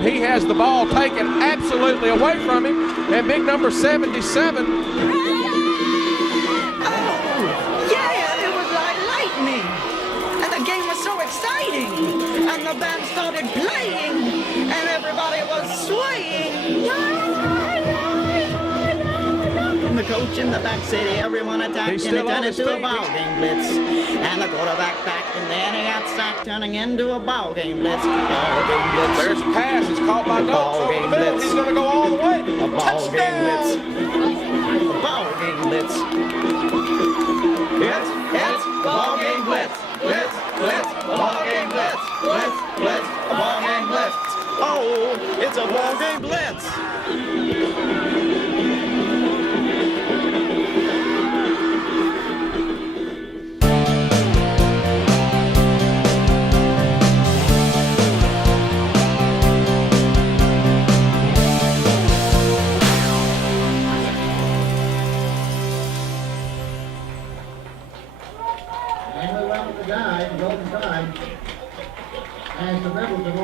and he has the ball taken absolutely away from him. And big number 77. And the band started playing, and everybody was swaying. And the coach in the back said everyone attacked, and it turned into a ball game blitz. And the quarterback backed, and then he got sacked, turning into a ball game blitz. Ball game blitz. There's a pass. It's caught by Noakes over the middle. He's going to go all the way. A ball game blitz. A ball game blitz. It's ball game blitz. Blitz, blitz, ball game blitz. Blitz, blitz, a ball game blitz. Oh, it's a ball game blitz.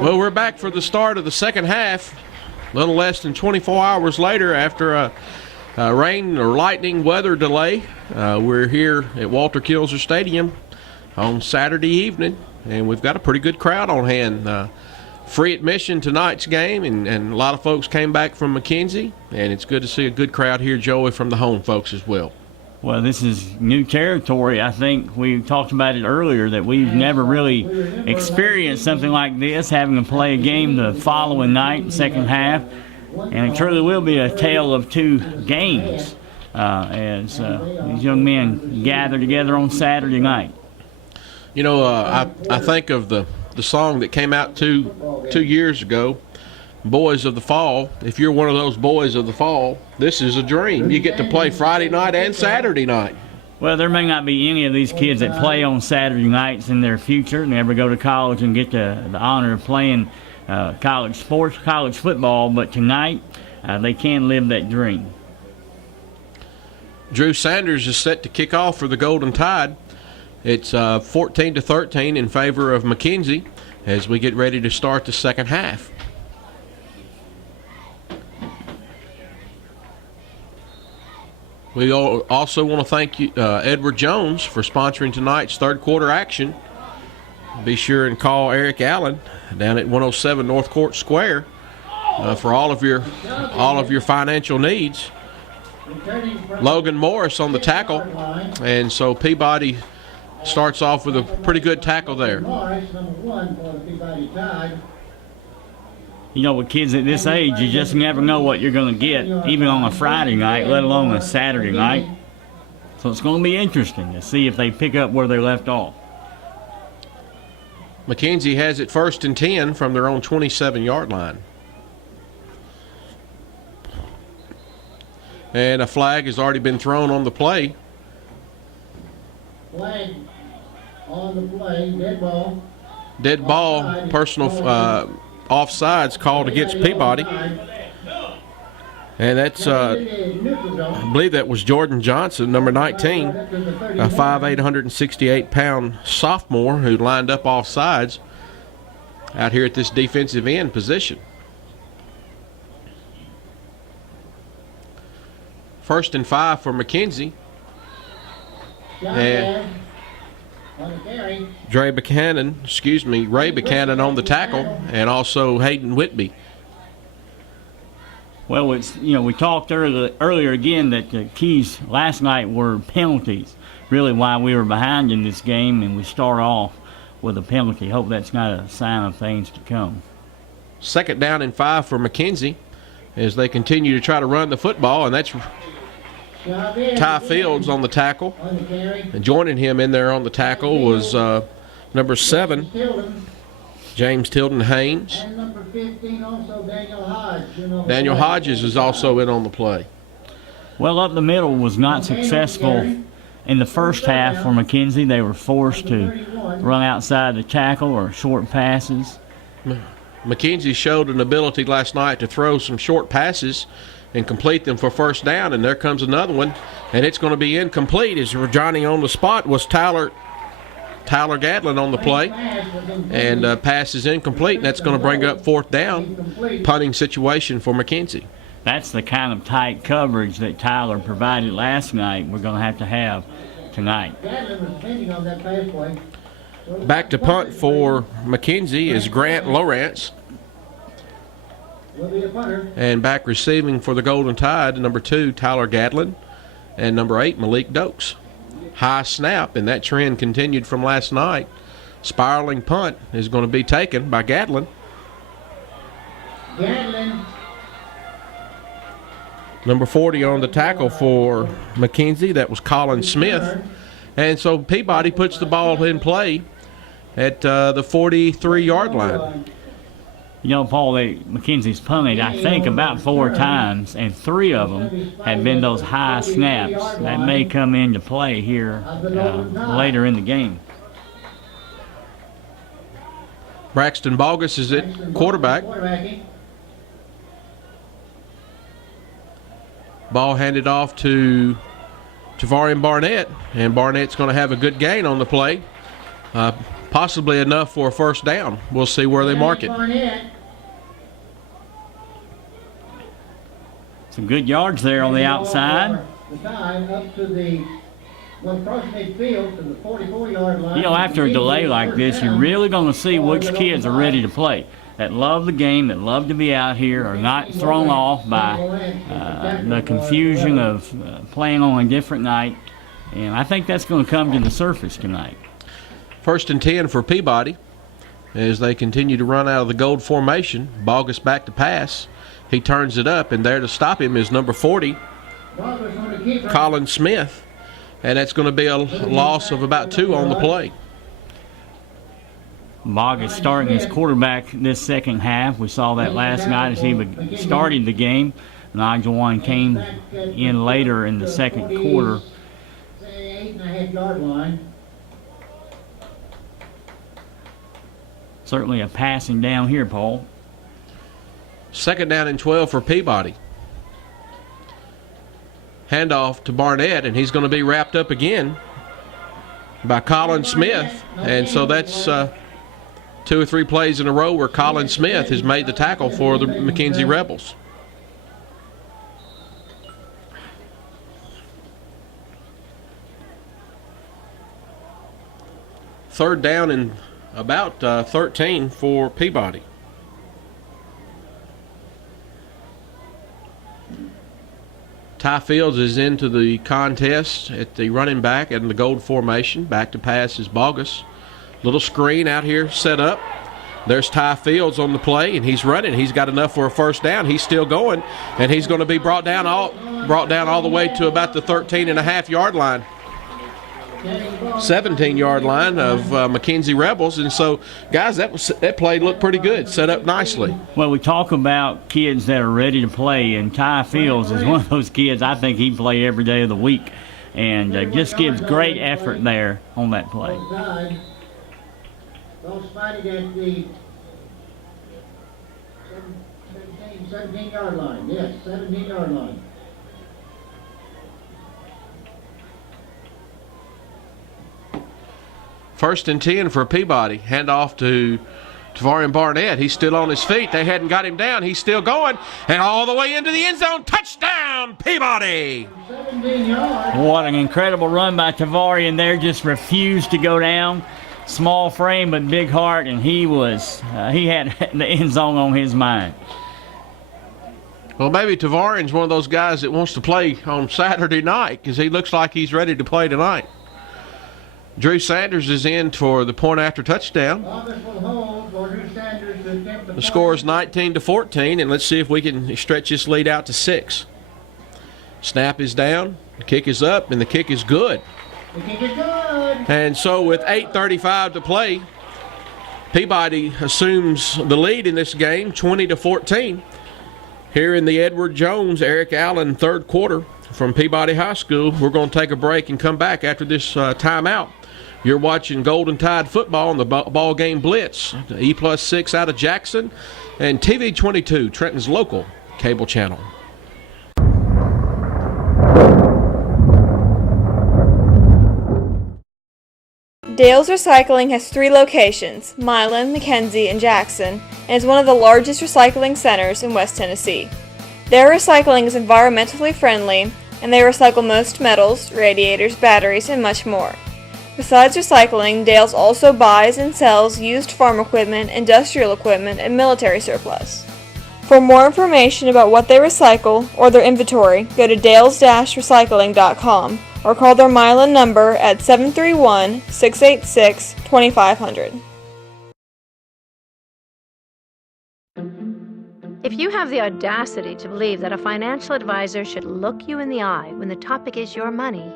Well, we're back for the start of the second half. A little less than 24 hours later after a rain or lightning weather delay. We're here at Walter Kilser Stadium on Saturday evening, and we've got a pretty good crowd on hand. Free admission tonight's game, and a lot of folks came back from McKenzie, and it's good to see a good crowd here, Joey, from the home folks as well. Well, this is new territory. I think we talked about it earlier that we've never really experienced something like this, having to play a game the following night, second half. And it truly will be a tale of two games as these young men gather together on Saturday night. You know, I think of the song that came out two years ago, Boys of the Fall. If you're one of those boys of the fall, this is a dream. You get to play Friday night and Saturday night. Well, there may not be any of these kids that play on Saturday nights in their future, never go to college and get the honor of playing college sports, college football, but tonight they can live that dream. Drew Sanders is set to kick off for the Golden Tide. It's 14-13 in favor of McKenzie as we get ready to start the second half. We also want to thank you, Edward Jones, for sponsoring tonight's third quarter action. Be sure and call Eric Allen down at 107 North Court Square for all of your financial needs. Logan Morris on the tackle, and so Peabody starts off with a pretty good tackle there. You know, with kids at this age, you just never know what you're going to get, even on a Friday night, let alone a Saturday night. So it's going to be interesting to see if they pick up where they left off. McKenzie has it 1st and 10 from their own 27-yard line. And a flag has already been thrown on the play. Flag on the play, dead ball. Dead ball, personal offsides called against Peabody. And that's, I believe that was Jordan Johnson, number 19, a 5'8", 168-pound sophomore who lined up offsides out here at this defensive end position. 1st and 5 for McKenzie. And Ray Buchanan on the tackle, and also Hayden Whitby. Well, we talked earlier again that the keys last night were penalties, really why we were behind in this game, and we start off with a penalty. Hope that's not a sign of things to come. 2nd down and 5 for McKenzie as they continue to try to run the football, and that's Ty Fields on the tackle. And joining him in there on the tackle was number 7, James Tilden Haynes. And number 15 also Daniel Hodge. Daniel Hodges is also in on the play. Well, up the middle was not successful in the first half for McKenzie. They were forced to run outside the tackle or short passes. McKenzie showed an ability last night to throw some short passes and complete them for 1st down, and there comes another one, and it's going to be incomplete. As Johnny on the spot was Tyler Tyler Gadlin on the play, and pass is incomplete, and that's going to bring up 4th down, punting situation for McKenzie. That's the kind of tight coverage that Tyler provided last night we're going to have tonight. Back to punt for McKenzie is Grant Lawrence. And back receiving for the Golden Tide, number 2, Tyler Gadlin, and number 8, Malik Dokes. High snap, and that trend continued from last night. Spiraling punt is going to be taken by Gadlin. Number 40 on the tackle for McKenzie. That was Colin Smith. And so Peabody puts the ball in play at the 43-yard line. You know, Paul, McKenzie's punted, I think, about 4 times, and 3 of them have been those high snaps. That may come into play here later in the game. Braxton Bogus is at quarterback. Ball handed off to Tavarian Barnett, and Barnett's going to have a good gain on the play. Possibly enough for a 1st down. We'll see where they mark it. Some good yards there on the outside. The time up to the across midfield to the 44-yard line. You know, after a delay like this, you're really going to see which kids are ready to play, that love the game, that love to be out here, are not thrown off by the confusion of playing on a different night. And I think that's going to come to the surface tonight. 1st and 10 for Peabody as they continue to run out of the gold formation. Bogus back to pass. He turns it up, and there to stop him is number 40, Colin Smith. And that's going to be a loss of about 2 on the play. Bogus starting his quarterback this second half. We saw that last night as he started the game. Nigel One came in later in the second quarter. 8.5-yard line. Certainly a passing down here, Paul. 2nd down and 12 for Peabody. Handoff to Barnett, and he's going to be wrapped up again by Colin Smith. And so that's 2 or 3 plays in a row where Colin Smith has made the tackle for the McKenzie Rebels. Third down and about 13 for Peabody. Ty Fields is into the contest at the running back and the gold formation. Back to pass is Bogus. Little screen out here set up. There's Ty Fields on the play, and he's running. He's got enough for a 1st down. He's still going, and he's going to be brought down all the way to about the 13.5-yard line. 17-yard line of McKenzie Rebels. And so, guys, that play looked pretty good, set up nicely. Well, we talk about kids that are ready to play, and Ty Fields is one of those kids. I think he'd play every day of the week, and just gives great effort there on that play. Ball spotted at the 17-yard line. Yes, 17-yard line. First and 10 for Peabody. Handoff to Tavarian Barnett. He's still on his feet. They hadn't got him down. He's still going. And all the way into the end zone. Touchdown, Peabody! 17 yards. What an incredible run by Tavarian there. Just refused to go down. Small frame but big heart, and he had the end zone on his mind. Well, maybe Tavarian's one of those guys that wants to play on Saturday night because he looks like he's ready to play tonight. Drew Sanders is in for the point after touchdown. The score is 19-14, and let's see if we can stretch this lead out to 6. Snap is down, the kick is up, and the kick is good. The kick is good. And so with 8:35 to play, Peabody assumes the lead in this game, 20-14. Here in the Edward Jones, Eric Allen third quarter from Peabody High School. We're going to take a break and come back after this timeout. You're watching Golden Tide football on the ball game Blitz, E+6 out of Jackson, and TV 22, Trenton's local cable channel. Dale's Recycling has 3 locations, Milan, McKenzie, and Jackson, and is one of the largest recycling centers in West Tennessee. Their recycling is environmentally friendly, and they recycle most metals, radiators, batteries, and much more. Besides recycling, Dale's also buys and sells used farm equipment, industrial equipment, and military surplus. For more information about what they recycle or their inventory, go to dales-recycling.com or call their Milan number at 731-686-2500. If you have the audacity to believe that a financial advisor should look you in the eye when the topic is your money,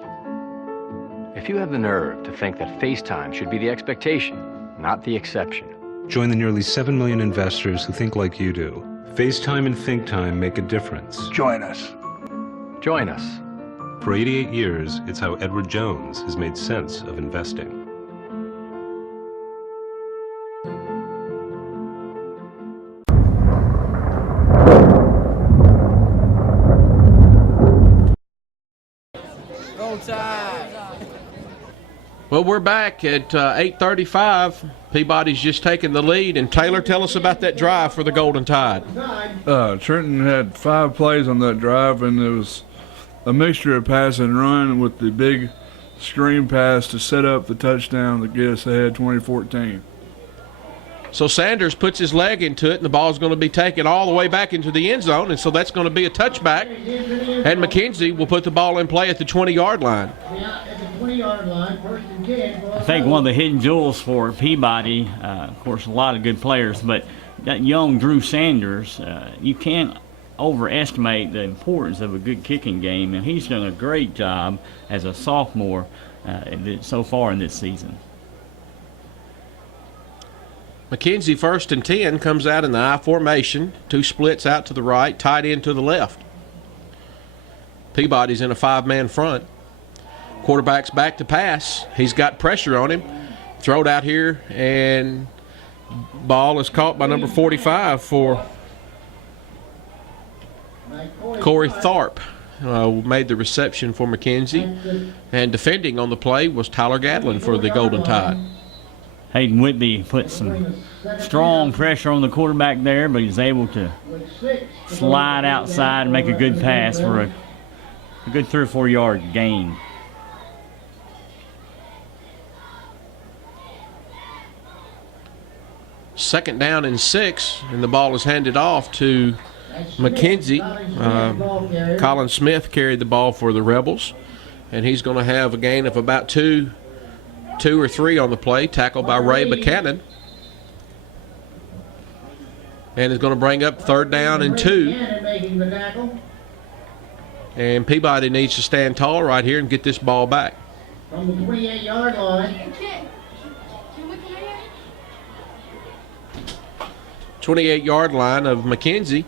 if you have the nerve to think that FaceTime should be the expectation, not the exception, join the nearly 7 million investors who think like you do. FaceTime and ThinkTime make a difference. Join us. Join us. For 88 years, it's how Edward Jones has made sense of investing. Well, we're back at 8:35. Peabody's just taken the lead. And Taylor, tell us about that drive for the Golden Tide. Trenton had 5 plays on that drive, and it was a mixture of pass and run with the big screen pass to set up the touchdown that get us ahead 2014. So Sanders puts his leg into it, and the ball's going to be taken all the way back into the end zone, and so that's going to be a touchback. And McKenzie will put the ball in play at the 20-yard line. I think one of the hidden jewels for Peabody, of course, a lot of good players, but that young Drew Sanders, you can't overestimate the importance of a good kicking game, and he's done a great job as a sophomore so far in this season. McKenzie 1st and 10 comes out in the I formation, 2 splits out to the right, tight end to the left. Peabody's in a 5-man front. Quarterback's back to pass. He's got pressure on him. Throw it out here, and ball is caught by number 45 for Corey Tharp. Made the reception for McKenzie. And defending on the play was Tyler Gadlin for the Golden Tide. Hayden Whitby put some strong pressure on the quarterback there, but he's able to slide outside and make a good pass for a good 3 or 4 yard gain. Second down and 6, and the ball is handed off to McKenzie. Colin Smith carried the ball for the Rebels, and he's going to have a gain of about 2 or 3 on the play, tackled by Ray Buchanan. And is going to bring up 3rd down and 2. And Peabody needs to stand tall right here and get this ball back. From the 28-yard line. 28-yard line of McKenzie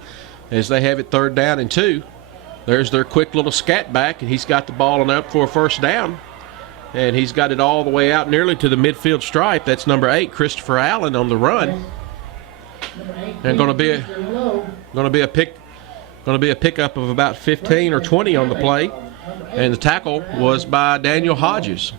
as they have it 3rd down and 2. There's their quick little scat back, and he's got the ball on up for a 1st down. And he's got it all the way out nearly to the midfield stripe. That's number 8, Christopher Allen, on the run. And going to be a pickup of about 15 or 20 on the play. And the tackle was by Daniel Hodges.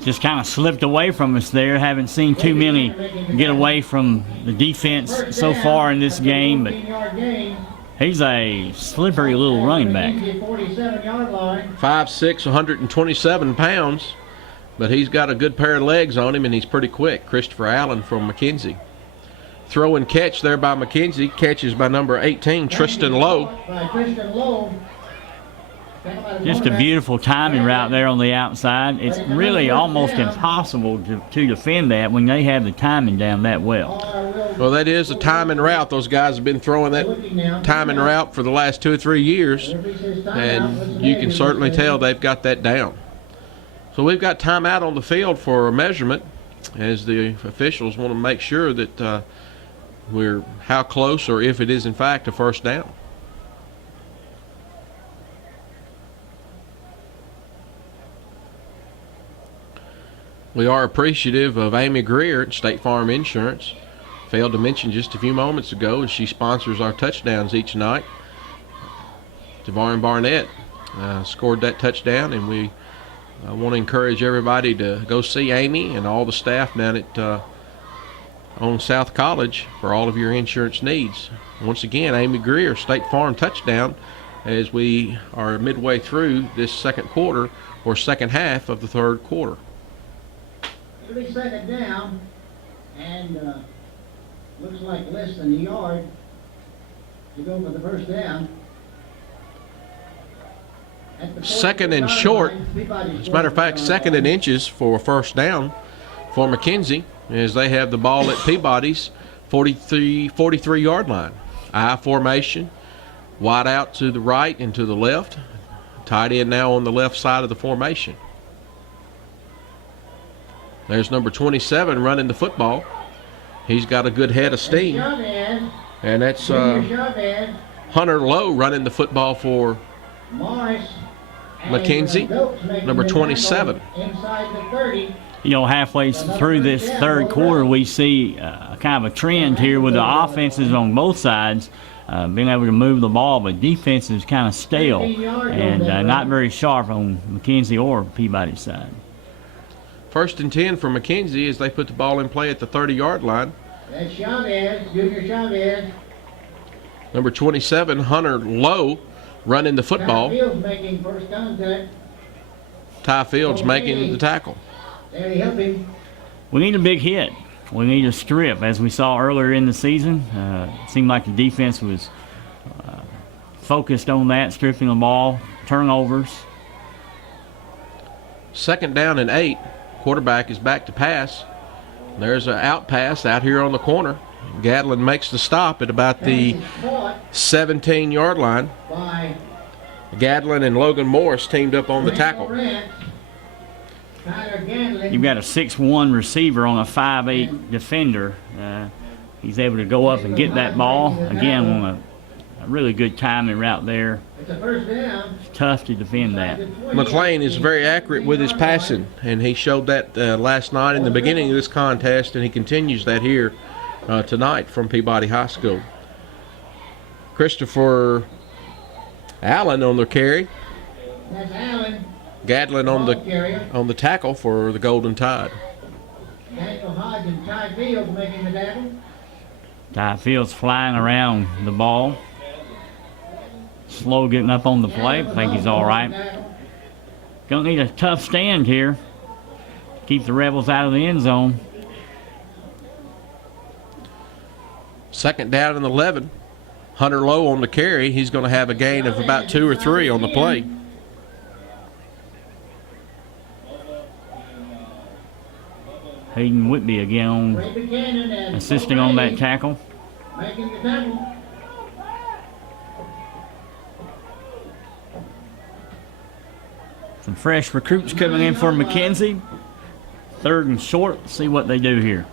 Just kind of slipped away from us there. Haven't seen too many get away from the defense so far in this game, but he's a slippery little running back. 5'6", 127 pounds, but he's got a good pair of legs on him, and he's pretty quick. Christopher Allen from McKenzie. Throw and catch there by McKenzie. Catches by number 18, Tristan Lowe. Just a beautiful timing route there on the outside. It's really almost impossible to defend that when they have the timing down that well. Well, that is a timing route. Those guys have been throwing that timing route for the last 2 or 3 years, and you can certainly tell they've got that down. So we've got timeout on the field for a measurement as the officials want to make sure that we're how close or if it is in fact a 1st down. We are appreciative of Amy Greer at State Farm Insurance. Failed to mention just a few moments ago, as she sponsors our touchdowns each night. Javarian Barnett scored that touchdown, and we I want to encourage everybody to go see Amy and all the staff down at on South College for all of your insurance needs. Once again, Amy Greer, State Farm touchdown, as we are midway through this second quarter, or second half of the third quarter. It'll be second down, and looks like less than a yard to go for the first down. Second and short. As a matter of fact, second and inches for a first down for McKenzie, as they have the ball at Peabody's 43-yard line. I formation, wide out to the right and to the left. Tight end now on the left side of the formation. There's number 27 running the football. He's got a good head of steam. And that's Hunter Lowe running the football for McKenzie, number 27. You know, halfway through this third quarter, we see kind of a trend here with the offenses on both sides being able to move the ball, but defense is kind of stale and not very sharp on McKenzie or Peabody's side. First and 10 for McKenzie as they put the ball in play at the 30-yard line. That's Chavez, Junior Chavez. Number 27, Hunter Lowe, running the football. Ty Fields making first contact. Ty Fields making the tackle. There, help him. We need a big hit. We need a strip, as we saw earlier in the season. It seemed like the defense was focused on that, stripping the ball, turnovers. Second down and 8. Quarterback is back to pass. There's an out pass out here on the corner. Gatlin makes the stop at about the 17-yard line. Gatlin and Logan Morris teamed up on the tackle. You've got a 6'1" receiver on a 5'8" defender. He's able to go up and get that ball. Again, on a really good timing route there. It's tough to defend that. McLean is very accurate with his passing, and he showed that last night in the beginning of this contest, and he continues that here tonight from Peabody High School. Christopher Allen on the carry. That's Allen. Gatlin on the tackle for the Golden Tide. Daniel Hodge and Ty Fields making the tackle. Ty Fields flying around the ball. Slow getting up on the plate. I think he's all right. Gonna need a tough stand here. Keep the Rebels out of the end zone. Second down and 11. Hunter Lowe on the carry. He's going to have a gain of about 2 or 3 on the play. Hayden Whitby again assisting on that tackle. Making the tackle. Some fresh recruits coming in for McKenzie. Third and short. See what they do here.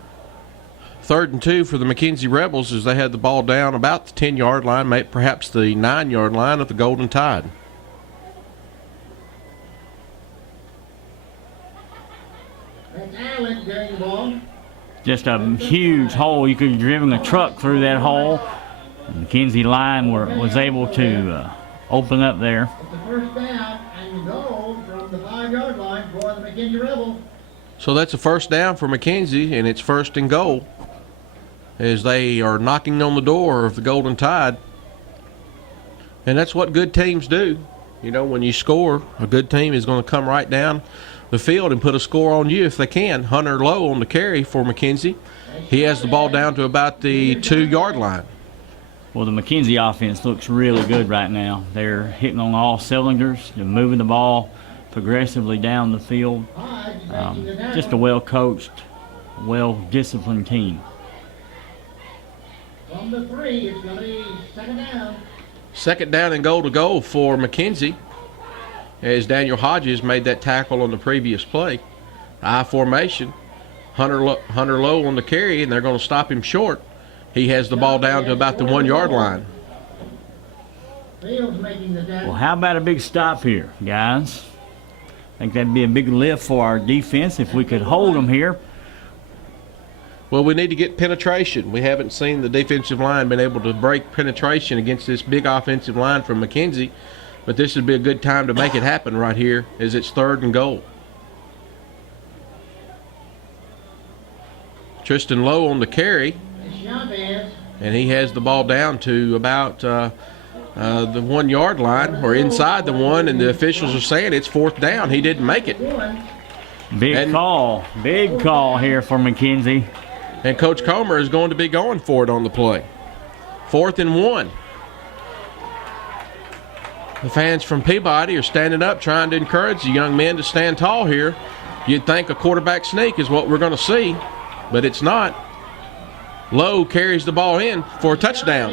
3rd and 2 for the McKenzie Rebels as they had the ball down about the 10-yard line, perhaps the 9-yard line of the Golden Tide. That's Allen carrying the ball. Just a huge hole. You could have driven a truck through that hole. The McKenzie line was able to open up there. It's the first down and goal from the 5-yard line for the McKenzie Rebels. So that's a first down for McKenzie, and it's 1st and goal as they are knocking on the door of the Golden Tide. And that's what good teams do. You know, when you score, a good team is going to come right down the field and put a score on you if they can. Hunter Lowe on the carry for McKenzie. He has the ball down to about the 2-yard line. Well, the McKenzie offense looks really good right now. They're hitting on all cylinders. They're moving the ball progressively down the field. Just a well-coached, well-disciplined team. From the 3, it's going to be second down. Second down and goal to go for McKenzie as Daniel Hodges made that tackle on the previous play. I formation. Hunter Lowe on the carry, and they're going to stop him short. He has the ball down to about the 1-yard line. Fields making the tackle. Well, how about a big stop here, guys? I think that'd be a big lift for our defense if we could hold them here. Well, we need to get penetration. We haven't seen the defensive line been able to break penetration against this big offensive line from McKenzie, but this would be a good time to make it happen right here as it's 3rd and goal. Tristan Lowe on the carry, Chavez. and he has the ball down to about the 1 yard line, or inside the one, and the officials are saying it's 4th down. He didn't make it. Big call here for McKenzie. And Coach Comer is going to be going for it on the play. 4th and 1. The fans from Peabody are standing up, trying to encourage the young men to stand tall here. You'd think a quarterback sneak is what we're going to see, but it's not. Lowe carries the ball in for a touchdown.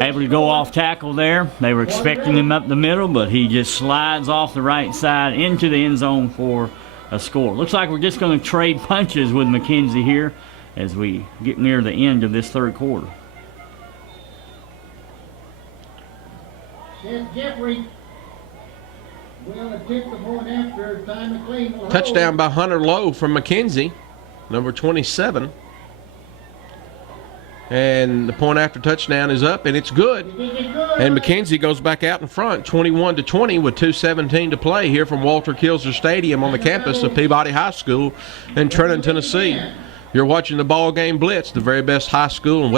Able to go off tackle there. They were expecting him up the middle, but he just slides off the right side into the end zone for a score. Looks like we're just going to trade punches with McKenzie here as we get near the end of this 3rd quarter. Jeffrey will attempt the point after Ty McLean will Touchdown by Hunter Lowe from McKenzie, number 27. And the point after touchdown is up, and it's good. And McKenzie goes back out in front, 21-20, with 2:17 to play here from Walter Kilser Stadium on the campus of Peabody High School in Trenton, Tennessee. You're watching the ball game Blitz, the very best high school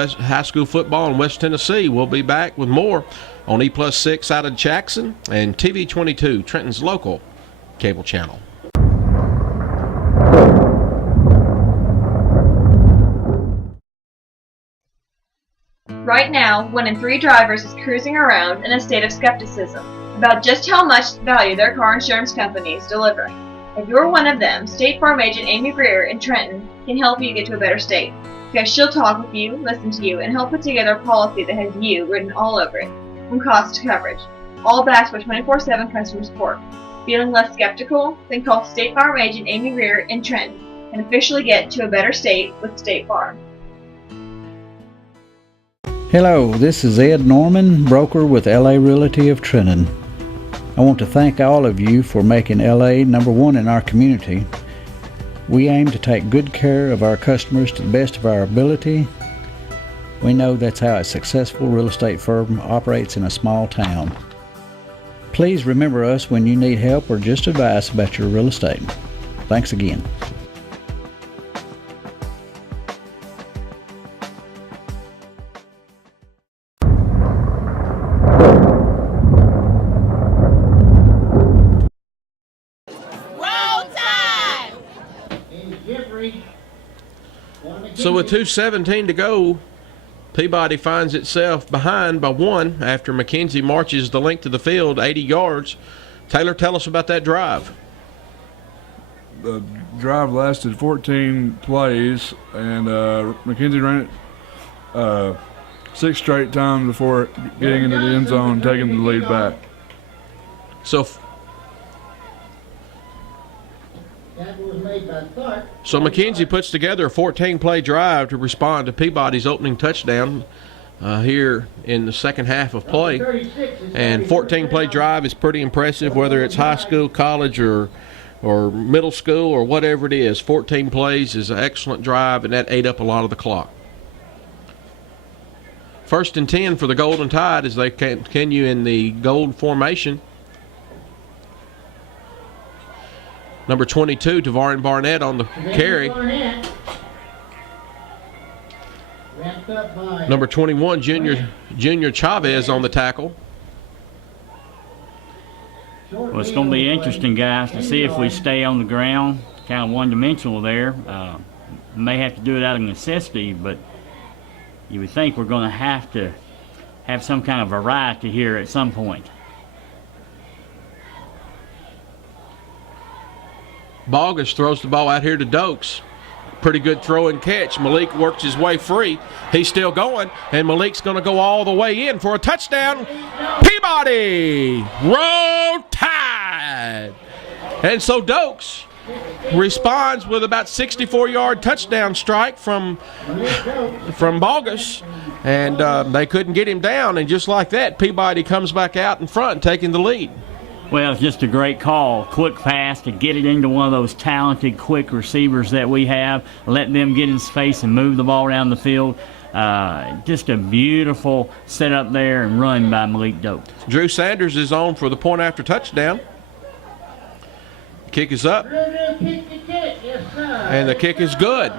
football in West Tennessee. We'll be back with more on E+6 out of Jackson and TV 22, Trenton's local cable channel. Right now, 1 in 3 drivers is cruising around in a state of skepticism about just how much value their car insurance company is delivering. If you're one of them, State Farm agent Amy Greer in Trenton can help you get to a better state, because she'll talk with you, listen to you, and help put together a policy that has you written all over it, from cost to coverage, all backed by 24/7 customer support. Feeling less skeptical? Then call State Farm agent Amy Greer in Trenton and officially get to a better state with State Farm. Hello, this is Ed Norman, broker with LA Realty of Trenton. I want to thank all of you for making LA number 1 in our community. We aim to take good care of our customers to the best of our ability. We know that's how a successful real estate firm operates in a small town. Please remember us when you need help or just advice about your real estate. Thanks again. So with 2:17 to go, Peabody finds itself behind by 1 after McKenzie marches the length of the field, 80 yards. Taylor, tell us about that drive. The drive lasted 14 plays, and McKenzie ran it 6 straight times before getting into the end zone and taking the lead back. So McKenzie puts together a 14-play drive to respond to Peabody's opening touchdown here in the second half of play. And 14-play drive is pretty impressive, whether it's high school, college, or middle school, or whatever it is. 14 plays is an excellent drive, and that ate up a lot of the clock. 1st and 10 for the Golden Tide as they continue in the gold formation. Number 22, Tavarin Barnett on the carry. Number 21, Junior Chavez on the tackle. Well, it's going to be interesting, guys, to see if we stay on the ground, kind of one-dimensional there. May have to do it out of necessity, but you would think we're going to have some kind of variety here at some point. Bogus throws the ball out here to Dokes. Pretty good throw and catch. Malik works his way free. He's still going, and Malik's going to go all the way in for a touchdown. Peabody! Roll Tide! And so Dokes responds with about 64-yard touchdown strike from Bogus, and they couldn't get him down, and just like that, Peabody comes back out in front, taking the lead. Well, it's just a great call. Quick pass to get it into one of those talented, quick receivers that we have. Let them get in space and move the ball around the field. Just a beautiful setup there and run by Malik Doak. Drew Sanders is on for the point after touchdown. Kick is up. And the kick is good.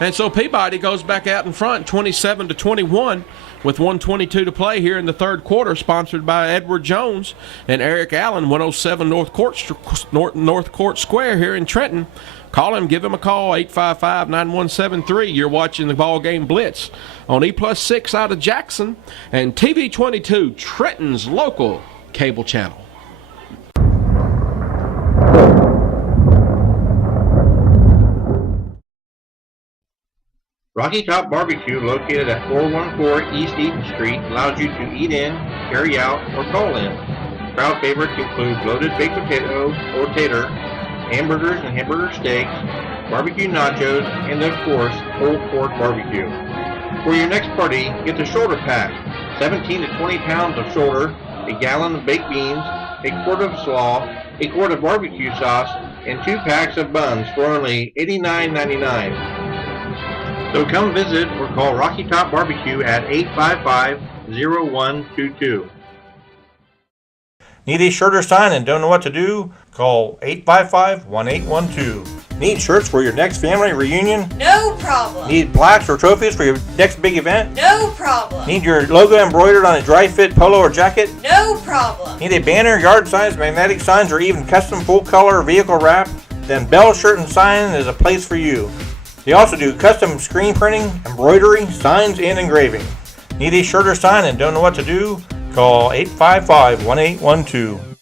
And so Peabody goes back out in front, 27-21, with 1:22 to play here in the third quarter, sponsored by Edward Jones and Eric Allen, 107 North Court Square here in Trenton. Call him, give him a call, 855-9173. You're watching the ball game Blitz on E+6 out of Jackson and TV 22, Trenton's local cable channel. Rocky Top Barbecue, located at 414 East Eaton Street, allows you to eat in, carry out, or call in. Crowd favorites include loaded baked potato or tater, hamburgers and hamburger steaks, barbecue nachos, and of course, pulled pork barbecue. For your next party, get the shoulder pack, 17 to 20 pounds of shoulder, a gallon of baked beans, a quart of slaw, a quart of barbecue sauce, and 2 packs of buns for only $89.99. So come visit or call Rocky Top Barbecue at 855-0122. Need a shirt or sign and don't know what to do? Call 855-1812. Need shirts for your next family reunion? No problem. Need plaques or trophies for your next big event? No problem. Need your logo embroidered on a dry fit polo or jacket? No problem. Need a banner, yard signs, magnetic signs, or even custom full color vehicle wrap? Then Bell Shirt and Sign is a place for you. They also do custom screen printing, embroidery, signs, and engraving. Need a shirt or sign and don't know what to do? Call 855-1812.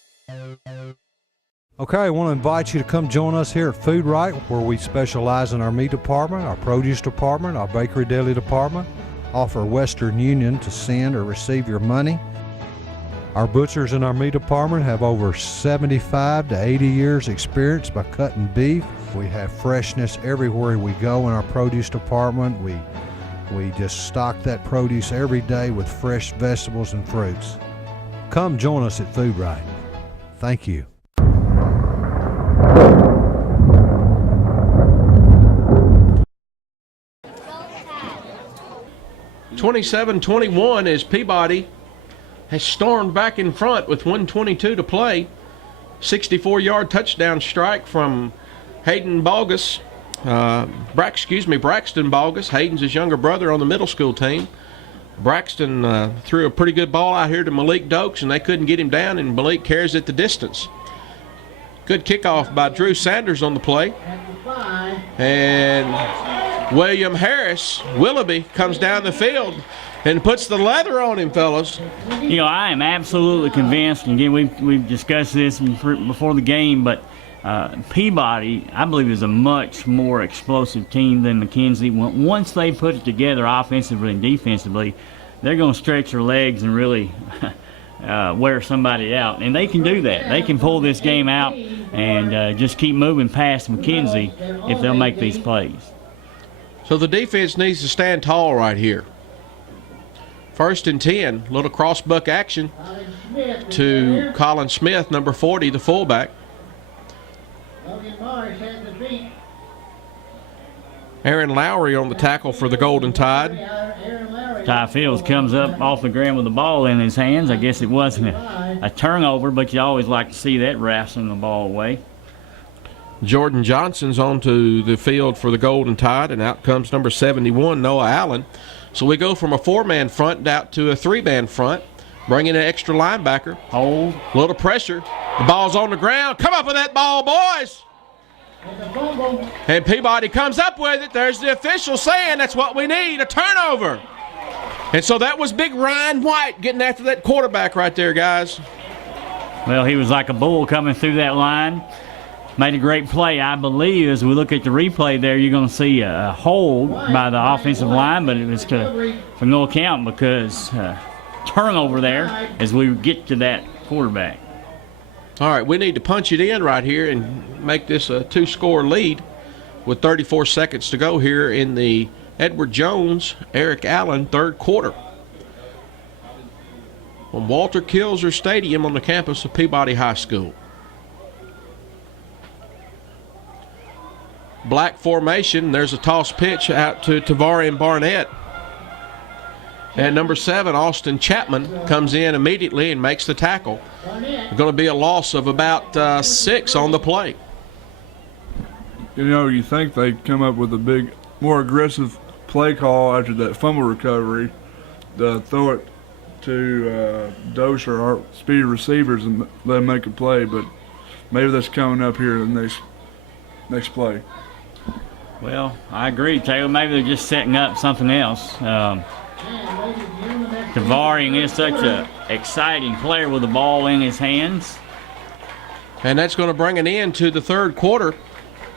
Okay, I want to invite you to come join us here at Food Right, where we specialize in our meat department, our produce department, our bakery deli department, offer Western Union to send or receive your money. Our butchers in our meat department have over 75 to 80 years experience by cutting beef. We have freshness everywhere we go in our produce department. We just stock that produce every day with fresh vegetables and fruits. Come join us at Food Right. Thank you. (27-21) as Peabody has stormed back in front with 1:22 to play. 64-yard touchdown strike from Braxton Bogus. Hayden's his younger brother on the middle school team. Braxton threw a pretty good ball out here to Malik Dokes, and they couldn't get him down, and Malik carries it the distance. Good kickoff by Drew Sanders on the play. And William Harris, Willoughby, comes down the field and puts the leather on him, fellas. You know, I am absolutely convinced, and again, we've discussed this before the game, but Peabody, I believe, is a much more explosive team than McKenzie. Once they put it together offensively and defensively, they're going to stretch their legs and really wear somebody out. And they can do that. They can pull this game out and just keep moving past McKenzie if they'll make these plays. So the defense needs to stand tall right here. 1st and 10, little crossbuck action to Colin Smith, number 40, the fullback. Aaron Lowry on the tackle for the Golden Tide. Ty Fields comes up off the ground with the ball in his hands. I guess it wasn't a turnover, but you always like to see that wrestling the ball away. Jordan Johnson's onto the field for the Golden Tide, and out comes number 71, Noah Allen. So we go from a 4-man front out to a 3-man front, bringing an extra linebacker. Hold. A little pressure. The ball's on the ground. Come up with that ball, boys. And Peabody comes up with it. There's the official saying that's what we need, a turnover. And so that was big Ryan White getting after that quarterback right there, guys. Well, he was like a bull coming through that line. Made a great play. I believe as we look at the replay there, you're going to see a hold by the offensive line, but it was for no account because turnover there as we get to that quarterback. All right, we need to punch it in right here and make this a 2-score lead with 34 seconds to go here in the Edward Jones, Eric Allen third quarter. From Walter Kilser Stadium on the campus of Peabody High School. Black formation. There's a toss pitch out to Tavarian Barnett. And number 7, Austin Chapman, comes in immediately and makes the tackle. Going to be a loss of about 6 on the play. You know, you think they'd come up with a big more aggressive play call after that fumble recovery. Throw it to Dozier, our speedy receivers, and let them make a play. But maybe that's coming up here in the next play. Well, I agree, Taylor. Maybe they're just setting up something else. Tavarian is such an exciting player with the ball in his hands. And that's going to bring an end to the third quarter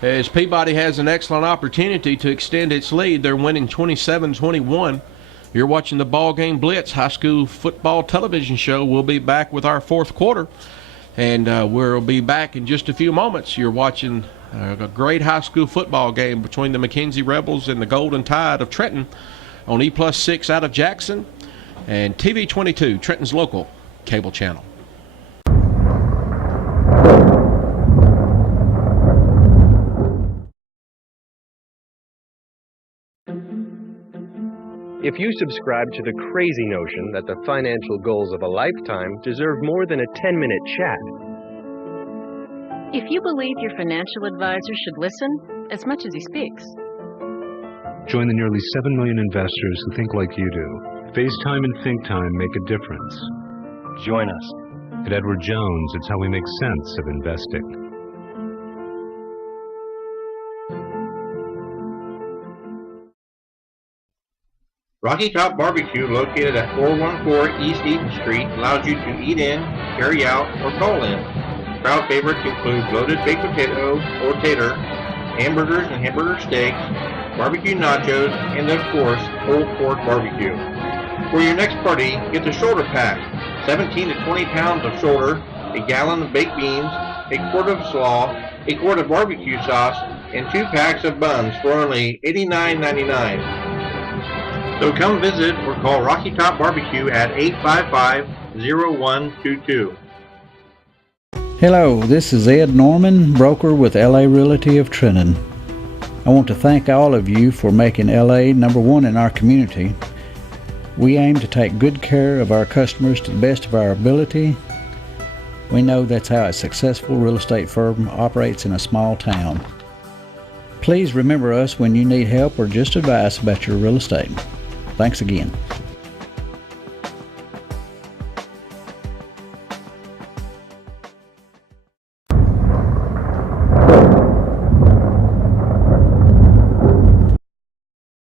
as Peabody has an excellent opportunity to extend its lead. They're winning 27-21. You're watching the Ball Game Blitz high school football television show. We'll be back with our fourth quarter, and we'll be back in just a few moments. You're watching a great high school football game between the McKenzie Rebels and the Golden Tide of Trenton on E+6 out of Jackson and TV 22, Trenton's local cable channel. If you subscribe to the crazy notion that the financial goals of a lifetime deserve more than a 10-minute chat, if you believe your financial advisor should listen as much as he speaks, Join the nearly 7 million investors who think like you do. FaceTime and Think Time make a difference. join us. At Edward Jones, it's how we make sense of investing. Rocky Top Barbecue, located at 414 East Eaton Street, allows you to eat in, carry out, or call in. Crowd favorites include loaded baked potato or tater, hamburgers and hamburger steaks, barbecue nachos, and of course, pulled pork barbecue. For your next party, get the shoulder pack, 17 to 20 pounds of shoulder, a gallon of baked beans, a quart of slaw, a quart of barbecue sauce, and 2 packs of buns for only $89.99. So come visit or call Rocky Top Barbecue at 855-0122. Hello, this is Ed Norman, broker with LA Realty of Trenton. I want to thank all of you for making LA #1 in our community. We aim to take good care of our customers to the best of our ability. We know that's how a successful real estate firm operates in a small town. Please remember us when you need help or just advice about your real estate. Thanks again.